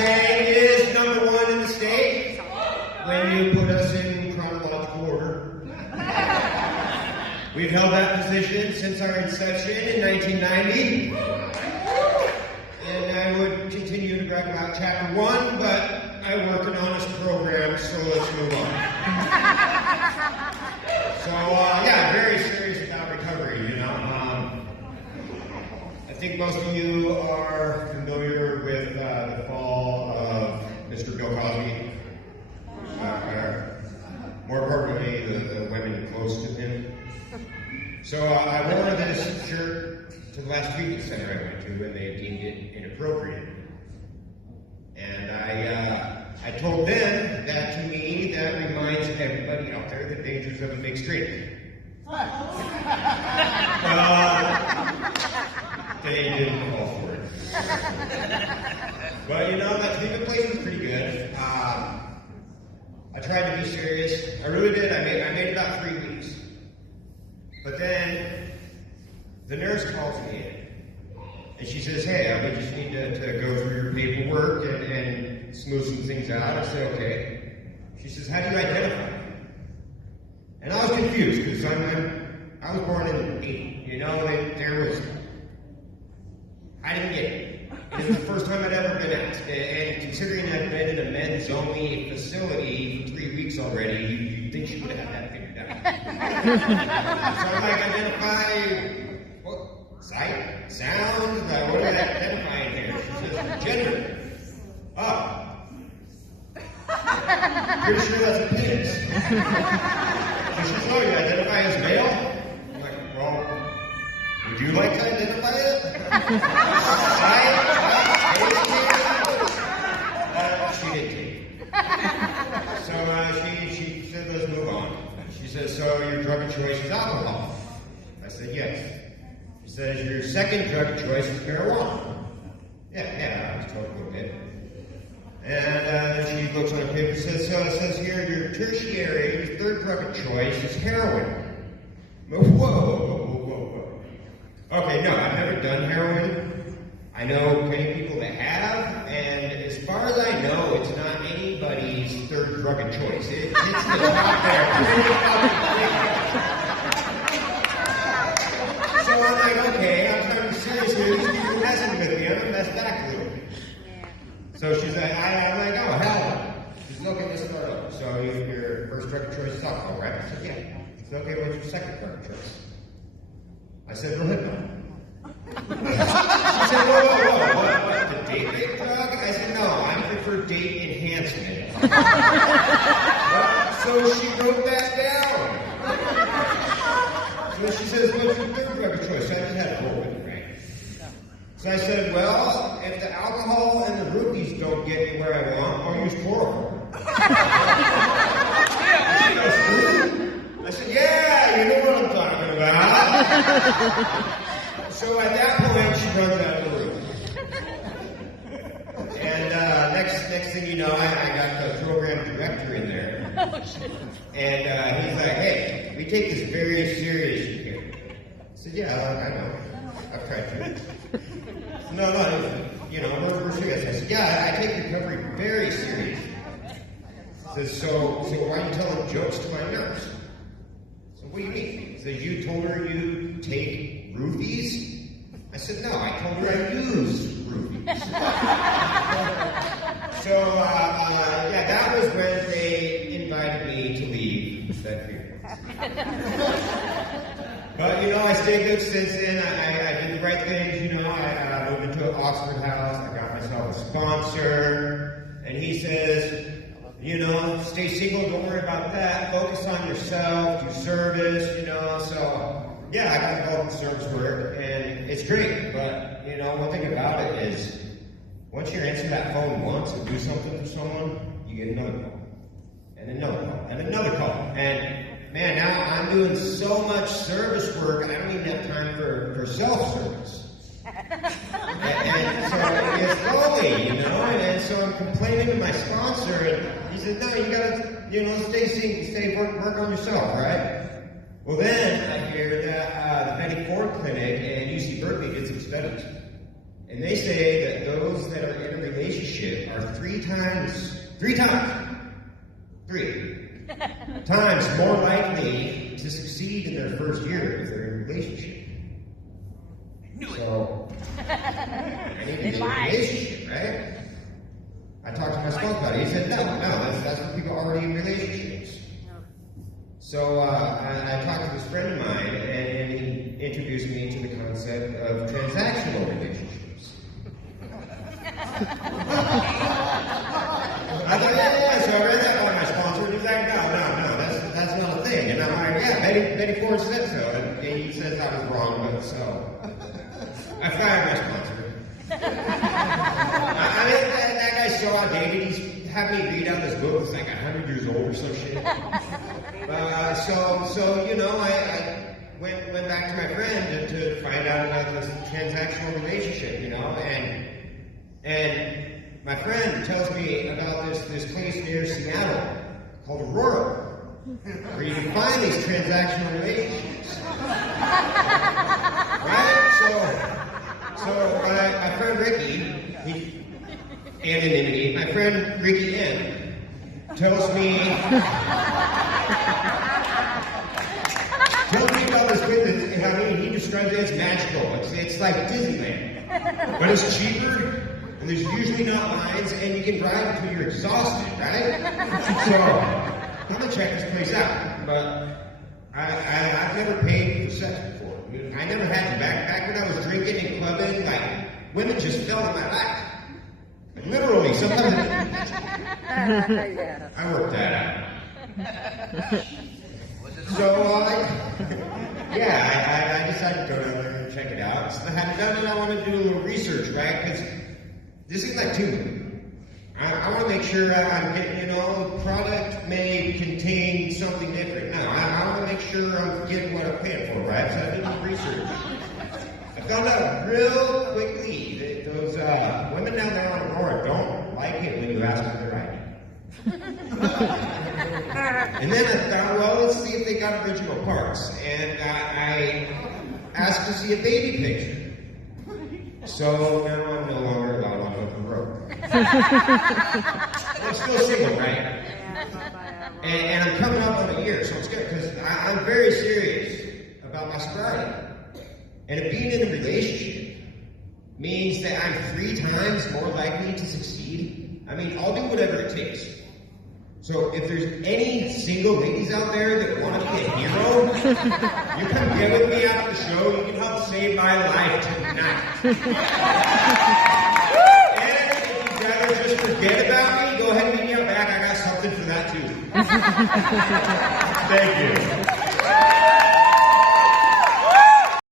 saying is number one in the state when you put us in chronological order. We've held that position since our inception in 1990. And I would continue to brag about chapter 1, but I work an honest program, so let's move on. So, yeah, very serious about recovery, you know. I think most of you are familiar with the fall of Mr. Bill Cosby. More importantly, the women close to him. So I wore this shirt to the last treatment center I went to, and they deemed it inappropriate. And I told them that to me, that reminds everybody out there the dangers of a big straight. They didn't fall for it. But you know, that treatment place was pretty good. I tried to be serious. I really did. I made it about 3 weeks. But then the nurse calls me in, and she says, hey, we just need to go through your paperwork and smooth some things out. I said, okay. She says, how do you identify? And I was confused, because I was born in 80, you know, and I didn't get it. It was the first time I'd ever been asked. And considering I'd been in a men's only facility for 3 weeks already, you'd think she would have had that figured out. So I'm like, identify what? Sight? Sound? What do I identify in here? She says, gender. Oh. Pretty sure that's a penis. She says, oh, you identify as male? I'm like, well, would you like to identify it? She did take it. So she said, let's move on. She says, so your drug of choice is alcohol? I said, yes. She says, your second drug of choice is marijuana? Yeah, I was told a little bit. And then she looks on the paper and says, so it says here, your tertiary, your third drug of choice is heroin. Whoa. Okay, no, I've never done heroin. I know many people that have, and as far as I know, it's not anybody's third drug of choice. It's the top there. So I'm like, okay, I'm trying to be serious here. These people are messing with me. I'm gonna mess back a little bit. So she's like, I'm like, oh, hell no. She's looking to start over. So your first drug of choice is alcohol, right? I said, yeah. She said, okay, what's your second drug of choice? I said, Rohypnol. She said, whoa, what, the date rape drug? I said, no, I prefer date enhancement. So she wrote that down. So she says, what's your third drug of choice? So I just had to roll with it, right? So I said, well, if the alcohol and the rupees don't get me where I want, I'll use chloroform. I said, yeah, you know what I'm talking about. So at that point, she runs out of the room. And next thing you know, I got the program director in there. And he's like, hey, we take this very serious here. I said, yeah, I know. I've tried to. No, you know, we're serious. I said, yeah, I take recovery very serious. He says, so why are you telling jokes to my nurse? So what do you mean? He says, you told her you take roofies? I said, no, I told her I use roofies. So, yeah, that was when they invited me to leave that period. But, you know, I stayed good since then. I did the right things, you know. I moved into an Oxford house. I got myself a sponsor. And he says, you know, stay single, don't worry about that. Focus on yourself, do service, you know. So, yeah, I got involved in service work, and it's great. But, you know, one thing about it is, once you answer that phone once and do something for someone, you get another call, and another call, and another call. And, man, now I'm doing so much service work, I don't even have time for self-service. And so it gets lonely, you know, and so I'm complaining to my sponsor, and he said, no, you gotta, you know, stay work on yourself, right? Well, then I hear that the Betty Ford Clinic and UC Berkeley did some studies, and they say that those that are in a relationship are three times more likely to succeed in their first year if they're in a relationship. So, I need to be in a relationship, right? I talked to my spouse about it. He said, no, that's for people already in relationships. So, I talked to this friend of mine, and he introduced me to the concept of transactional relationships. I thought, yeah, so I read that by my sponsor, and he's like, no, that's not a thing. And I'm like, yeah, Betty Ford said so, and he says I was wrong, but so. I fired my sponsor. I mean, that guy's so outdated. He's had me read out this book that's like 100 years old or some shit. So you know, I went back to my friend to find out about this transactional relationship, you know, and my friend tells me about this place near Seattle called Aurora, where you can find these transactional relationships. Right? So my friend Ricky, anonymity, my friend Ricky N tells me about this place. I mean, he describes it as magical. It's like Disneyland, but it's cheaper, and there's usually not lines, and you can drive until you're exhausted, right? So I'm gonna check this place out, but I've never paid for sex before. I never had to. Back when I was drinking and clubbing, like, women just fell in my lap. Like, literally, sometimes I worked that out. So, I decided to go down there and check it out. So I hadn't done it, I wanted to do a little research, right? Because this is like tuna. I want to make sure I'm getting, you know, product may contain something different. No, I want to make sure I'm getting what I'm paying for, right? So I did some research. I found out real quickly that those women down there on Aurora don't like it when you ask for their ID. And then I thought, well, let's see if they got original parts. And I asked to see a baby picture. So now I'm no longer allowed on the road. I'm still single, right? And I'm coming up on a year, so it's good because I'm very serious about my sobriety. And being in a relationship means that I'm 3 times more likely to succeed. I mean, I'll do whatever it takes. So if there's any single ladies out there that want to be a hero, you come get with me after the show. You can help save my life tonight. And if you'd rather just forget about me, go ahead and meet me up back. I got something for that too. Thank you.